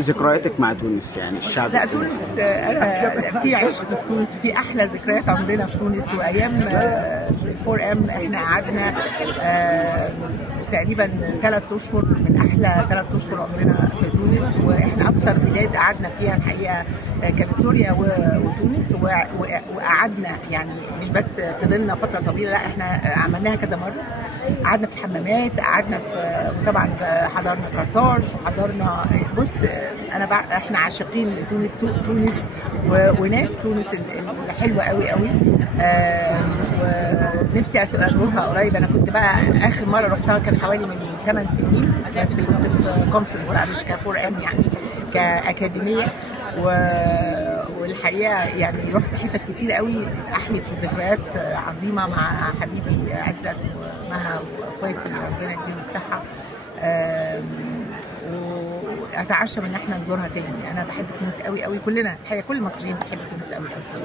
ذكرياتك مع تونس، يعني الشعب لا التونسي؟ تونس، انا في عشق في تونس، في احلى ذكريات عمرنا في تونس. وايام الفور ام احنا قعدنا تقريبا 3 اشهر، من احلى 3 اشهر عمرنا في تونس. واحنا اكتر بلاد قعدنا فيها الحقيقه كانت سوريا وتونس. وقعدنا يعني مش بس فضلنا فتره طويله، لا احنا عملناها كذا مره. قعدنا في الحمامات، قعدنا في، وطبعا حضرنا قرطاج، حضرنا. بص، احنا عاشقين لتونس، سوق تونس وناس تونس الحلوه قوي قوي. ونفسي ازورها قريب. انا كنت بقى اخر مره رحتها كان حوالي من 8 سنين، بس كنت في كونفرنس بقى، مش كفور ام يعني، كاكاديميه. والحقيقه يعني رحت حتت كتير قوي، احيت ذكريات عظيمه مع حبيبي عزت ومها واخواتي، ربنا يديهم الصحه. واتعشى من ان احنا نزورها تاني. انا بحب تونس قوي قوي، كلنا الحقيقه كل المصريين بتحب تونس قوي قوي.